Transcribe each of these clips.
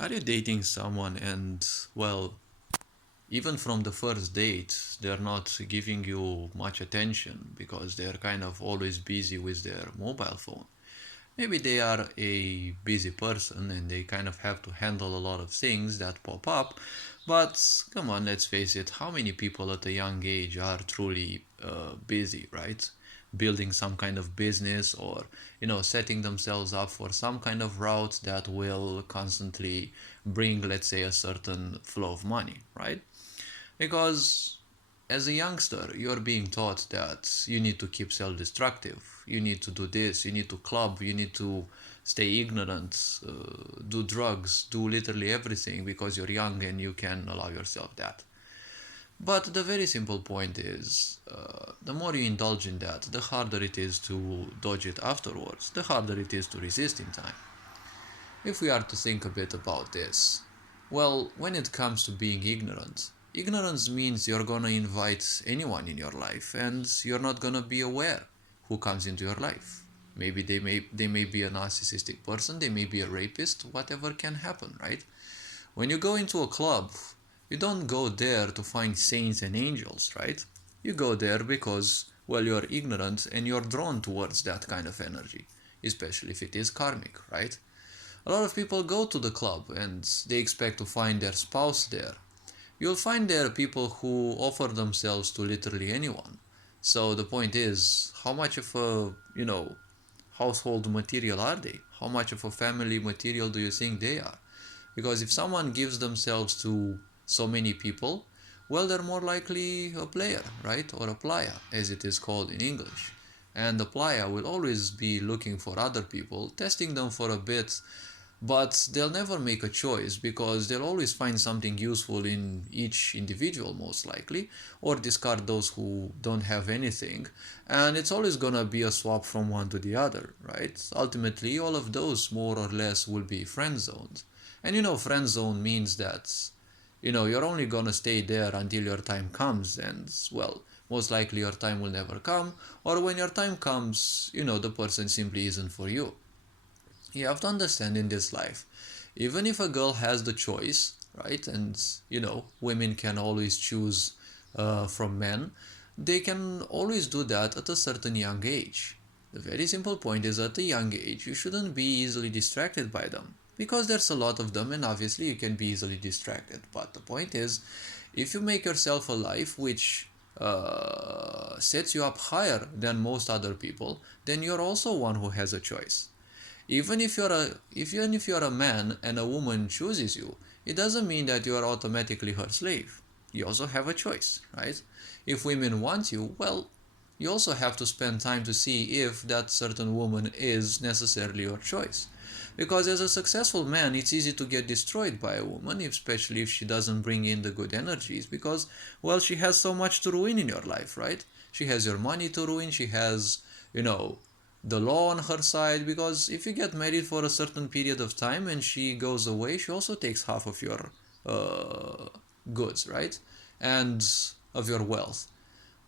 Are you dating someone and, well, even from the first date, they're not giving you much attention because they're kind of always busy with their mobile phone? Maybe they are a busy person and they kind of have to handle a lot of things that pop up. But come on, let's face it, how many people at a young age are truly busy, right? Building some kind of business or, setting themselves up for some kind of route that will constantly bring, let's say, a certain flow of money, right? Because as a youngster, you're being taught that you need to keep self destructive. You need to do this, you need to club, you need to stay ignorant, do drugs, do literally everything because you're young and you can allow yourself that. But the very simple point is the more you indulge in that, the harder it is to dodge it afterwards, the harder it is to resist in time. If we are to think a bit about this, well, when it comes to being ignorant, ignorance means you're gonna invite anyone in your life and you're not gonna be aware who comes into your life. Maybe they may be a narcissistic person, they may be a rapist, whatever can happen, right? When you go into a club, you don't go there to find saints and angels, right? You go there because, well, you're ignorant and you're drawn towards that kind of energy, especially if it is karmic, right? A lot of people go to the club and they expect to find their spouse there. You'll find there people who offer themselves to literally anyone. So the point is, how much of a, household material are they? How much of a family material do you think they are? Because if someone gives themselves to so many people, well, they're more likely a player, right? Or a playa, as it is called in English. And the playa will always be looking for other people, testing them for a bit, but they'll never make a choice because they'll always find something useful in each individual, most likely, or discard those who don't have anything. And it's always gonna be a swap from one to the other, right? Ultimately, all of those more or less will be friend zoned. And friend zone means that you're only gonna stay there until your time comes, and well, most likely your time will never come, or when your time comes, the person simply isn't for you. You have to understand in this life, even if a girl has the choice, right, and women can always choose from men, they can always do that at a certain young age. The very simple point is, at a young age you shouldn't be easily distracted by them, because there's a lot of them and obviously you can be easily distracted. But the point is, if you make yourself a life which sets you up higher than most other people, then you're also one who has a choice. Even if you're a man and a woman chooses you, it doesn't mean that you are automatically her slave. You also have a choice, right? If women want you, well, you also have to spend time to see if that certain woman is necessarily your choice. Because as a successful man, it's easy to get destroyed by a woman, especially if she doesn't bring in the good energies, because, well, she has so much to ruin in your life, right? She has your money to ruin, she has, you know, the law on her side, because if you get married for a certain period of time and she goes away, she also takes half of your uh, goods, right? And of your wealth.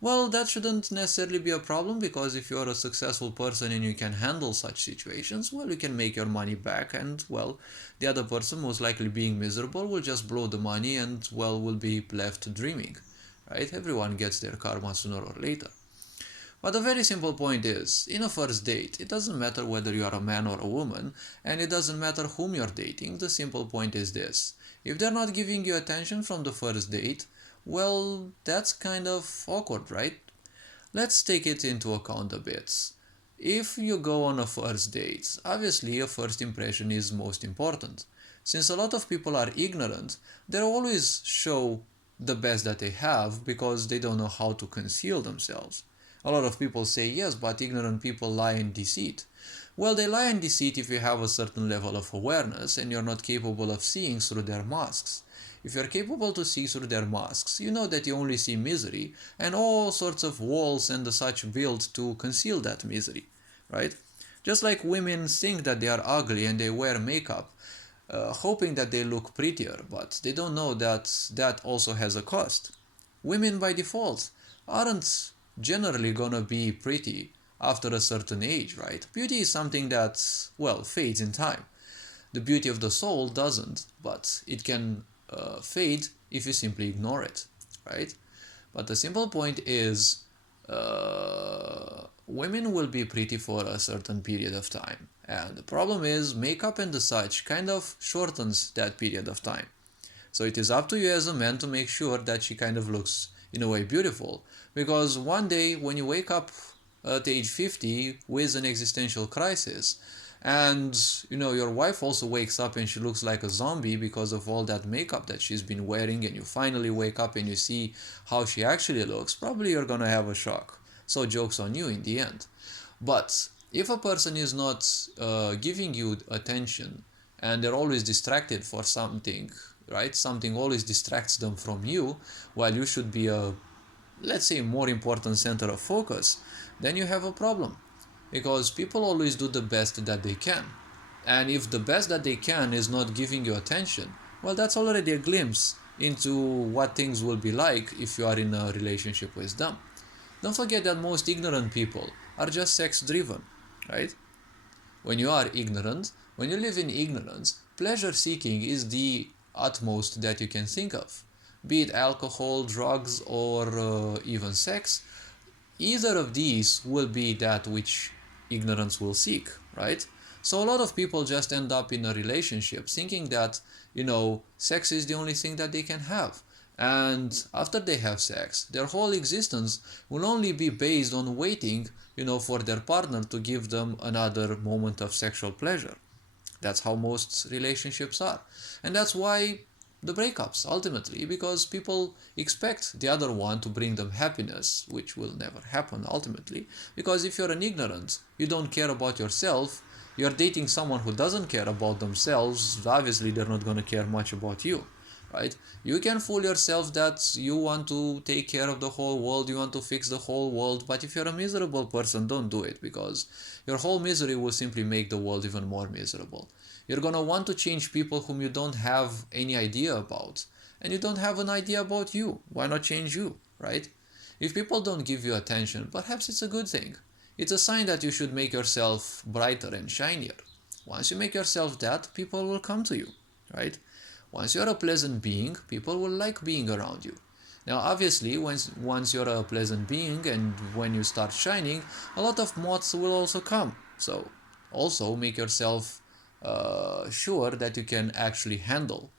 Well, that shouldn't necessarily be a problem, because if you're a successful person and you can handle such situations, well, you can make your money back, and well, the other person, most likely being miserable, will just blow the money and well, will be left dreaming, right? Everyone gets their karma sooner or later. But the very simple point is, in a first date, it doesn't matter whether you are a man or a woman, and it doesn't matter whom you're dating. The simple point is this: if they're not giving you attention from the first date, well, that's kind of awkward, right? Let's take it into account a bit. If you go on a first date, obviously a first impression is most important. Since a lot of people are ignorant, they always show the best that they have because they don't know how to conceal themselves. A lot of people say yes, but ignorant people lie and deceit. Well, they lie and deceit if you have a certain level of awareness and you're not capable of seeing through their masks. If you're capable to see through their masks, you know that you only see misery and all sorts of walls and the such built to conceal that misery, right? Just like women think that they are ugly and they wear makeup, hoping that they look prettier, but they don't know that that also has a cost. Women by default aren't generally gonna be pretty after a certain age, right? Beauty is something that, well, fades in time. The beauty of the soul doesn't, but it can fade if you simply ignore it, right? But the simple point is, women will be pretty for a certain period of time. And the problem is, makeup and the such kind of shortens that period of time. So it is up to you as a man to make sure that she kind of looks, in a way, beautiful. Because one day, when you wake up at age 50 with an existential crisis, and your wife also wakes up and she looks like a zombie because of all that makeup that she's been wearing, and you finally wake up and you see how she actually looks, probably you're gonna have a shock. So joke's on you in the end. But if a person is not giving you attention, and they're always distracted for something, right? Something always distracts them from you, while you should be a, let's say, more important center of focus, then you have a problem. Because people always do the best that they can. And if the best that they can is not giving you attention, well, that's already a glimpse into what things will be like if you are in a relationship with them. Don't forget that most ignorant people are just sex driven, right? When you are ignorant, when you live in ignorance, pleasure seeking is the utmost that you can think of. Be it alcohol, drugs, or even sex, either of these will be that which ignorance will seek, right? So a lot of people just end up in a relationship thinking that, sex is the only thing that they can have. And after they have sex, their whole existence will only be based on waiting, for their partner to give them another moment of sexual pleasure. That's how most relationships are. And that's why the breakups, ultimately, because people expect the other one to bring them happiness, which will never happen ultimately. Because if you're an ignorant, you don't care about yourself, you're dating someone who doesn't care about themselves, obviously they're not going to care much about you, right? You can fool yourself that you want to take care of the whole world, you want to fix the whole world, but if you're a miserable person, don't do it, because your whole misery will simply make the world even more miserable. You're going to want to change people whom you don't have any idea about. And you don't have an idea about you. Why not change you, right? If people don't give you attention, perhaps it's a good thing. It's a sign that you should make yourself brighter and shinier. Once you make yourself that, people will come to you, right? Once you're a pleasant being, people will like being around you. Now, obviously, once you're a pleasant being and when you start shining, a lot of moths will also come. So, also make yourself sure that you can actually handle,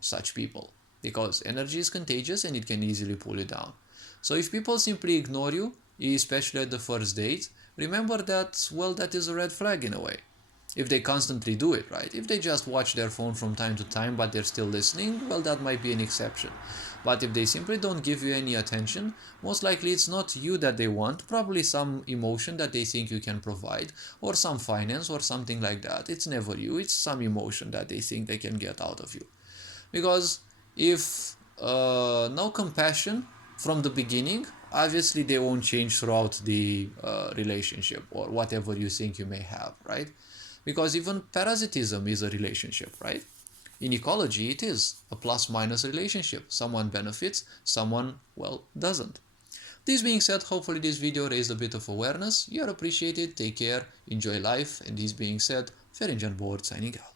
such people, because energy is contagious and it can easily pull you down. So if people simply ignore you, especially at the first date, remember that, well, that is a red flag in a way. If they constantly do it, right? If they just watch their phone from time to time but they're still listening, well, that might be an exception. But if they simply don't give you any attention, most likely it's not you that they want, probably some emotion that they think you can provide, or some finance or something like that. It's never you, it's some emotion that they think they can get out of you. Because if no compassion from the beginning, obviously they won't change throughout the relationship or whatever you think you may have, right? Because even parasitism is a relationship, right? In ecology, it is a plus-minus relationship. Someone benefits, someone, well, doesn't. This being said, hopefully this video raised a bit of awareness. You're appreciated, take care, enjoy life, and this being said, Ferinjan Board signing out.